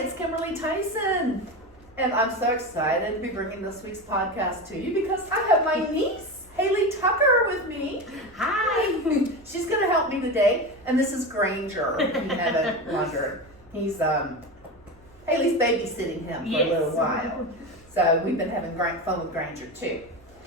it's Kimberly Tyson, and I'm so excited to be bringing this week's podcast to you because I have my niece, Haley Tucker, with me. Hi! She's going to help me today, and this is Granger, if you haven't wondered. He's, Haley's babysitting him for a little while, so we've been having great fun with Granger too.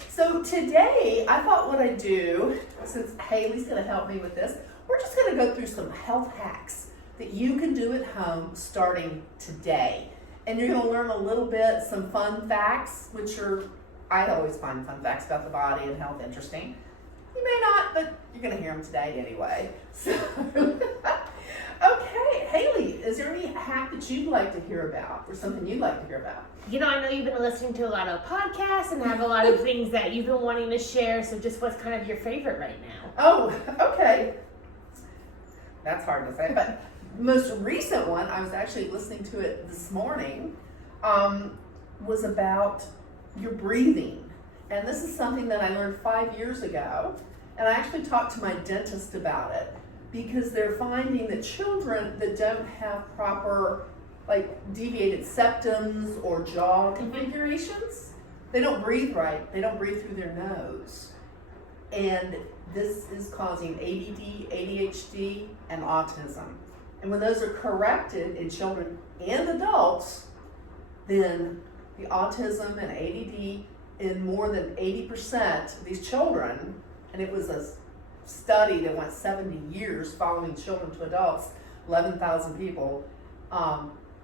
So today, I thought what I'd do, since Haley's going to help me with this, we're just going to go through some health hacks that you can do at home starting today. And you're going to learn a little bit, some fun facts, which are, I always find fun facts about the body and health interesting. You may not, but you're going to hear them today anyway. So, okay, Haley, is there any hack that you'd like to hear about or something you'd like to hear about? You know, I know you've been listening to a lot of podcasts and have a lot of things that you've been wanting to share, so just what's kind of your favorite right now? Oh, okay. That's hard to say, but the most recent one, I was actually listening to it this morning, was about your breathing. And this is something that I learned 5 years ago, and I actually talked to my dentist about it because they're finding that children that don't have proper, like, deviated septums or jaw configurations, they don't breathe right. They don't breathe through their nose. And this is causing ADD, ADHD, and autism. And when those are corrected in children and adults, then the autism and ADD in more than 80% of these children, and it was a study that went 70 years following children to adults, 11,000 people,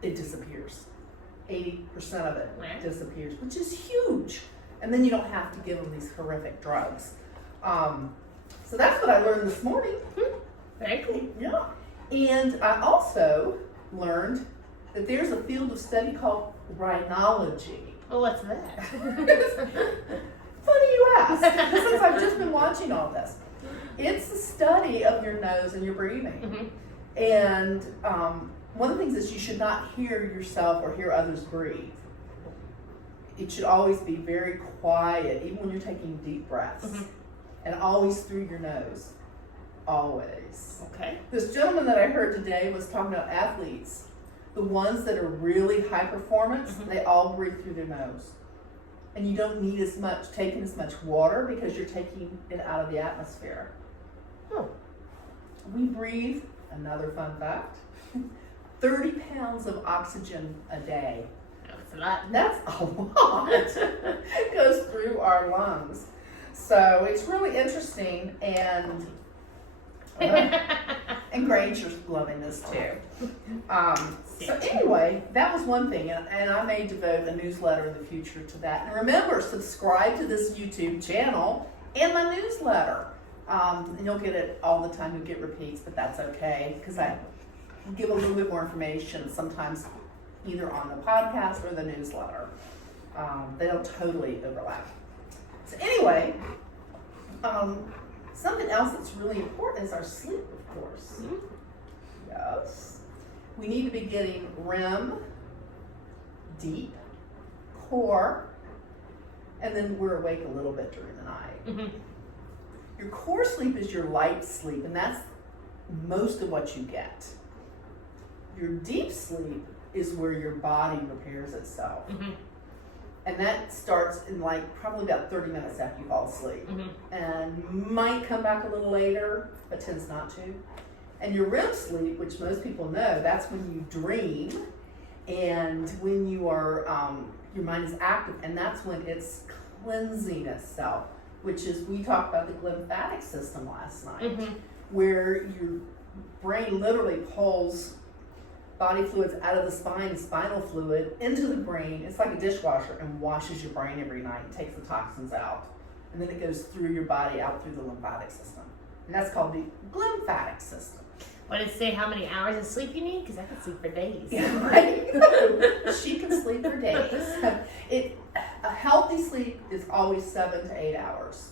it disappears. 80% of it disappears, which is huge. And then you don't have to give them these horrific drugs. So that's what I learned this morning. Very cool. Yeah. And I also learned that there's a field of study called rhinology. Well, what's that? Funny you ask, since I've just been watching all this. It's the study of your nose and your breathing. And one of the things is you should not hear yourself or hear others breathe. It should always be very quiet, even when you're taking deep breaths. And always through your nose. Always. Okay. This gentleman that I heard today was talking about athletes. The ones that are really high performance, they all breathe through their nose. And you don't need taking as much water because you're taking it out of the atmosphere. We breathe, another fun fact, 30 pounds of oxygen a day. That's a lot. That's a lot. It goes through our lungs. So it's really interesting, and Granger's loving this too. So anyway, that was one thing, and I may devote a newsletter in the future to that. And remember, subscribe to this YouTube channel and my newsletter. And you'll get it all the time. You'll get repeats, but that's okay because I give a little bit more information sometimes either on the podcast or the newsletter. They don't totally overlap. So anyway, something else that's really important is our sleep, of course. Yes. We need to be getting REM, deep, core, and then we're awake a little bit during the night. Your core sleep is your light sleep, and that's most of what you get. Your deep sleep is where your body repairs itself. And that starts in probably about 30 minutes after you fall asleep. And might come back a little later, but tends not to. And your REM sleep, which most people know, that's when you dream and when you are, your mind is active, and that's when it's cleansing itself, which is, we talked about the lymphatic system last night, where your brain literally pulls body fluids out of the spine, spinal fluid, into the brain. It's like a dishwasher, and washes your brain every night and takes the toxins out. And then it goes through your body, out through the lymphatic system. And that's called the lymphatic system. What did it say how many hours of sleep you need? Because I can sleep for days. Yeah, right. She can sleep for days. A healthy sleep is always 7 to 8 hours.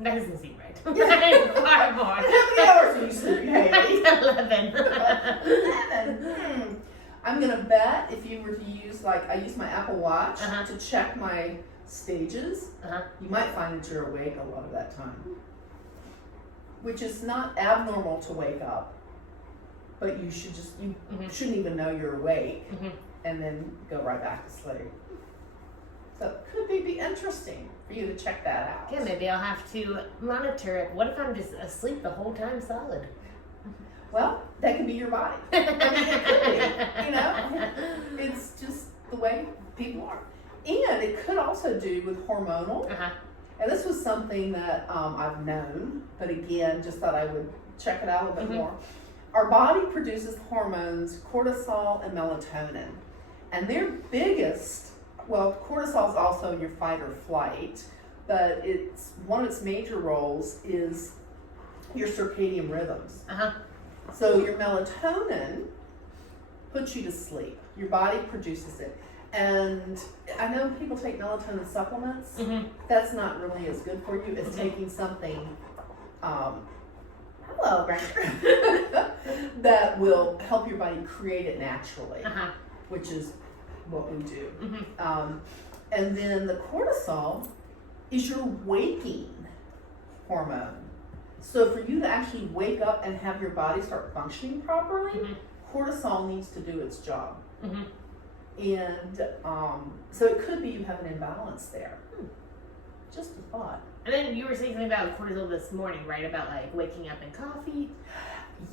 That doesn't seem right. Far more. How many hours do you sleep, Haley? 11. 11. I'm going to bet if you were to use, I use my Apple Watch to check my stages, you might find that you're awake a lot of that time. Which is not abnormal to wake up. but you shouldn't even know you're awake, and then go right back to sleep. So it could be interesting for you to check that out. Yeah, maybe I'll have to monitor it. What if I'm just asleep the whole time solid? Well, that could be your body. I mean, it could be, you know. It's just the way people are. And it could also do with hormonal. And this was something that I've known, but again, just thought I would check it out a little bit more. Our body produces hormones, cortisol and melatonin. And their biggest, well, cortisol is also in your fight or flight, but it's one of its major roles is your circadian rhythms. So your melatonin puts you to sleep. Your body produces it. And I know people take melatonin supplements. That's not really as good for you as taking something, hello, Granger, that will help your body create it naturally, which is what we do. And then the cortisol is your waking hormone. So for you to actually wake up and have your body start functioning properly, cortisol needs to do its job. And so it could be you have an imbalance there. Just a thought. And then you were saying something about cortisol this morning, right? About like waking up and coffee.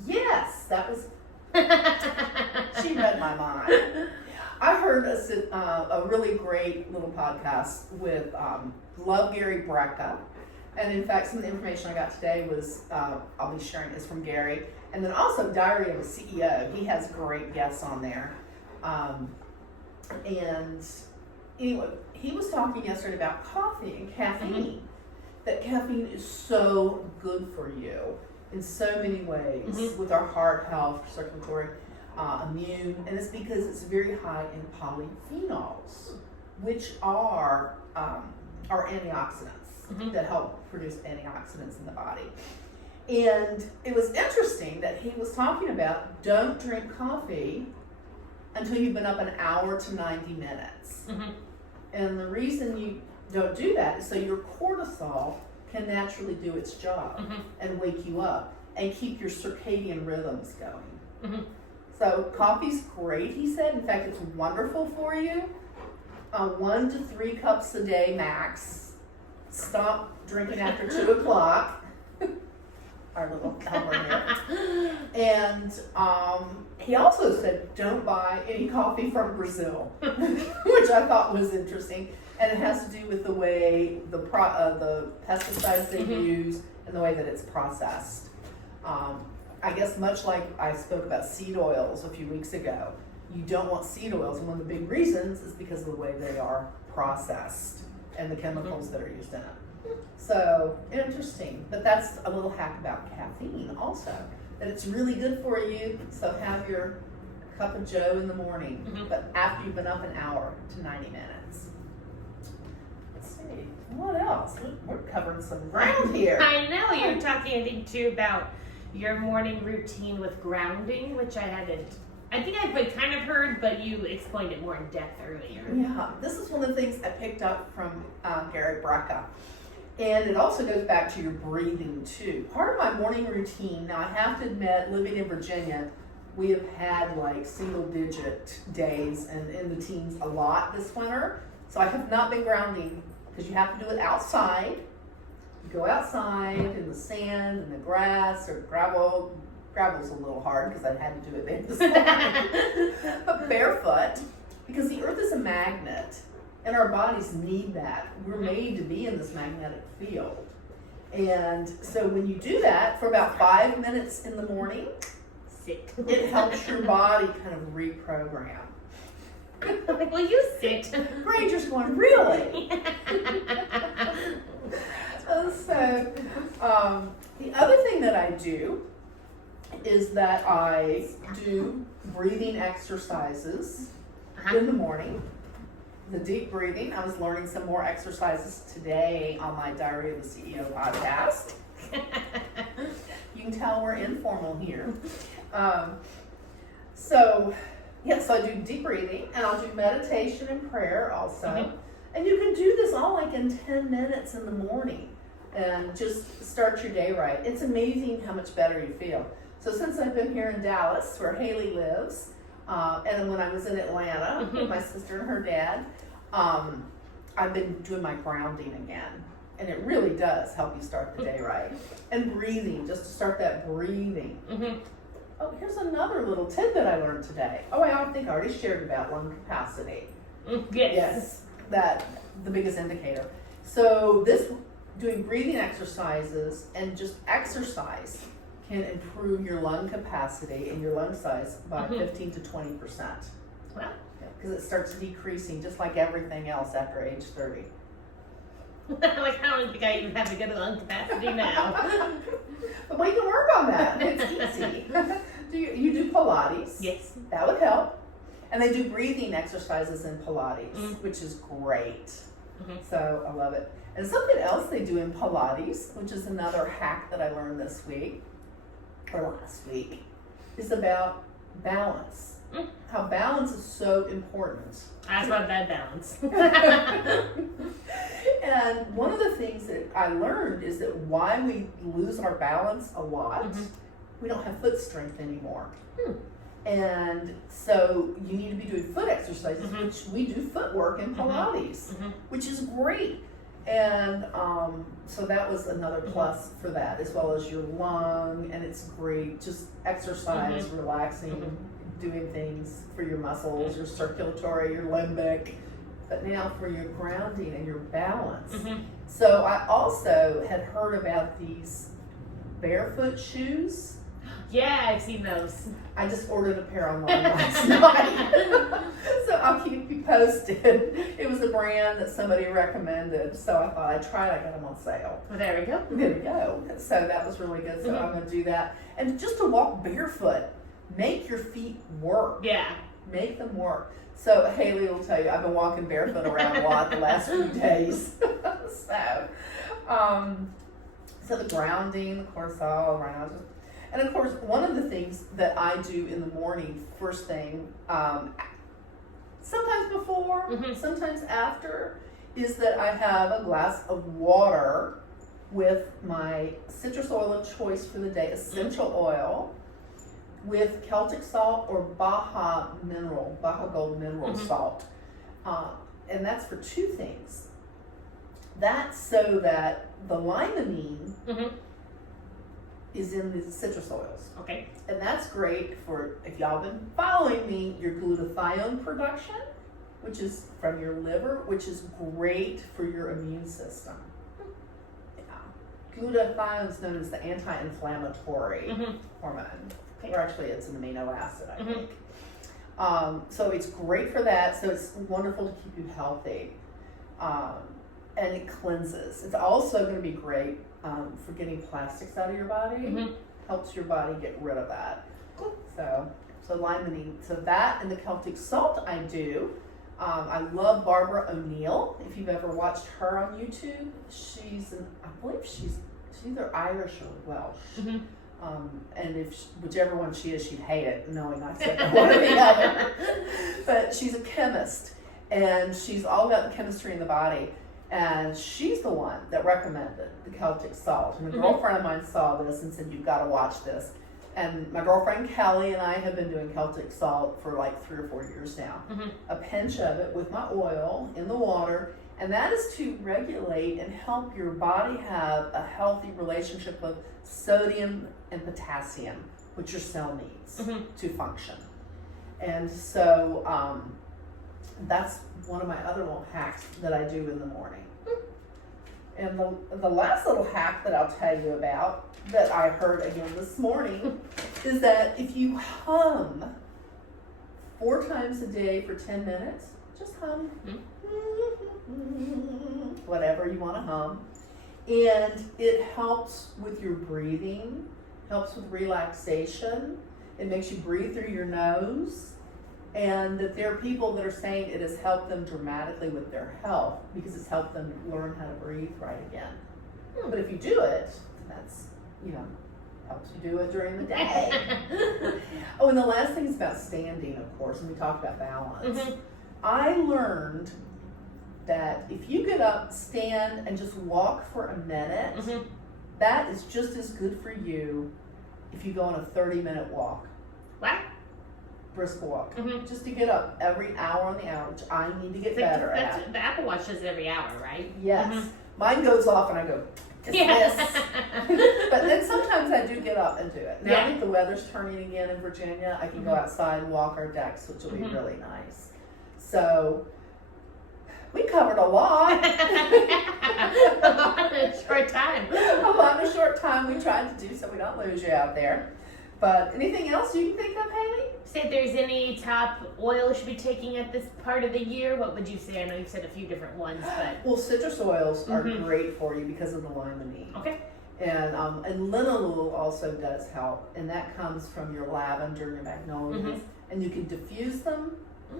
Yes, that was. She read my mind. I heard a really great little podcast with Love Gary Brecka. And in fact, some of the information I got today was, I'll be sharing this from Gary. And then also Diary of a CEO. He has great guests on there. And anyway, he was talking yesterday about coffee and caffeine. That caffeine is so good for you in so many ways with our heart health, circulatory, immune, and it's because it's very high in polyphenols, which are antioxidants that help produce antioxidants in the body. And it was interesting that he was talking about don't drink coffee until you've been up an hour to 90 minutes. And the reason you don't do that is so your cortisol can naturally do its job and wake you up and keep your circadian rhythms going. So coffee's great, he said. In fact, it's wonderful for you. 1 to 3 cups a day max. Stop drinking after 2 o'clock. Our little cover here. And he also said don't buy any coffee from Brazil, which I thought was interesting. And it has to do with the way the pesticides they use and the way that it's processed. I guess much like I spoke about seed oils a few weeks ago, you don't want seed oils, and one of the big reasons is because of the way they are processed and the chemicals that are used in it. So interesting, but that's a little hack about caffeine also, that it's really good for you. So have your cup of joe in the morning, but after you've been up an hour to 90 minutes. Let's see, what else? We're covering some ground here. I know, you're talking, I think, too, about your morning routine with grounding, which I think I've kind of heard, but you explained it more in depth earlier. Yeah, this is one of the things I picked up from Gary Brecka. And it also goes back to your breathing too. Part of my morning routine, now I have to admit, living in Virginia, we have had like single digit days and in the teens a lot this winter. So I have not been grounding because you have to do it outside. You go outside in the sand and the grass or gravel. Gravel's a little hard because I had to do it there this morning. But barefoot, because the earth is a magnet and our bodies need that. We're made to be in this magnetic field. And so when you do that for about 5 minutes in the morning, it helps your body kind of reprogram. Like, well, you sit. Granger's going, really? So, the other thing that I do is that I do breathing exercises in the morning. The deep breathing. I was learning some more exercises today on my Diary of the CEO podcast. You can tell we're informal here. So I do deep breathing, and I'll do meditation and prayer also. And you can do this all like in 10 minutes in the morning and just start your day right. It's amazing how much better you feel. So since I've been here in Dallas, where Haley lives, and when I was in Atlanta with my sister and her dad, I've been doing my grounding again. And it really does help you start the day right. And breathing, just to start that breathing. Oh, here's another little tidbit I learned today. Oh, I think I already shared about lung capacity. Yes, that the biggest indicator. So doing breathing exercises and just exercise can improve your lung capacity and your lung size by 15 to 20%. Wow. Because it starts decreasing just like everything else after age 30. Like, I don't think I even have a good lung capacity now. But we can work on that. It's easy. You do Pilates. Yes. That would help. And they do breathing exercises in Pilates, which is great. So I love it. And something else they do in Pilates, which is another hack that I learned this week, or last week, is about balance. How balance is so important. I love that balance. And one of the things that I learned is that why we lose our balance a lot, we don't have foot strength anymore. And so you need to be doing foot exercises, which we do footwork in Pilates, which is great. And so that was another plus for that, as well as your lung, and it's great. Just exercise, relaxing, doing things for your muscles, your circulatory, your limbic, but now for your grounding and your balance. So I also had heard about these barefoot shoes. Yeah, I've seen those. I just ordered a pair online last night. So I'll keep you posted. It was a brand that somebody recommended, so I thought I'd try it. I got them on sale. Well, there we go. There we go. So that was really good. So I'm going to do that. And just to walk barefoot, make your feet work. Yeah. Make them work. So Haley will tell you, I've been walking barefoot around a lot the last few days. So the grounding, of course, all around. And of course, one of the things that I do in the morning, first thing, sometimes before, sometimes after, is that I have a glass of water with my citrus oil of choice for the day, essential oil, with Celtic salt or Baja Gold mineral salt. And that's for two things. That's so that the limonene is in the citrus oils. Okay. And that's great for, if y'all been following me, your glutathione production, which is from your liver, which is great for your immune system. Glutathione is known as the anti-inflammatory hormone. Okay. Or actually, it's an amino acid, I think. So it's great for that. So it's wonderful to keep you healthy. And it cleanses. It's also going to be great for getting plastics out of your body. Helps your body get rid of that. So limonene. So that and the Celtic salt I do. I love Barbara O'Neill. If you've ever watched her on YouTube, I believe she's either Irish or Welsh. And whichever one she is, she'd hate it, knowing I said one or the other. But she's a chemist, and she's all about the chemistry in the body. And she's the one that recommended the Celtic salt. And a girlfriend of mine saw this and said, "You've got to watch this." And my girlfriend Kelly and I have been doing Celtic salt for like 3 or 4 years now. A pinch of it with my oil in the water. And that is to regulate and help your body have a healthy relationship with sodium and potassium, which your cell needs to function. And so that's one of my other little hacks that I do in the morning. And the last little hack that I'll tell you about that I heard again this morning is that if you hum 4 times a day for 10 minutes, just hum. Whatever you want to hum. And it helps with your breathing, helps with relaxation. It makes you breathe through your nose. And that there are people that are saying it has helped them dramatically with their health because it's helped them learn how to breathe right again. But if you do it, that's, helps you do it during the day. Oh, and the last thing is about standing, of course, and we talked about balance. I learned that if you get up, stand, and just walk for a minute, that is just as good for you if you go on a 30-minute walk. Wow. Brisk walk. Mhm. Just to get up every hour on the hour, which I need to get better at. The Apple Watch does it every hour, right? Yes. Mhm. Mine goes off and I go, dismiss. But then sometimes I do get up and do it. Now Yeah. that the weather's turning again in Virginia, I can go outside and walk our decks, which will be really nice. So we covered a lot. A lot in a short time. A lot in a short time we tried to do so we don't lose you out there. But anything else you can think of, Haley? Say if there's any top oil you should be taking at this part of the year, what would you say? I know you've said a few different ones, but Well, citrus oils are great for you because of the limonene. okay. And linalool also does help, and that comes from your lavender and your magnolias. And you can diffuse them,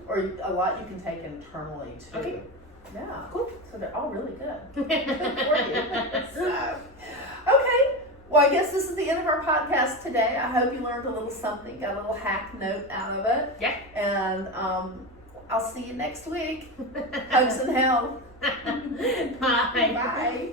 or a lot you can take internally too. Okay. Yeah, cool. So they're all really good. Good for you. So, okay. Well, I guess this is the end of our podcast today. I hope you learned a little something, got a little hack note out of it. Yeah. And I'll see you next week. Hugs and hell. Bye. Bye.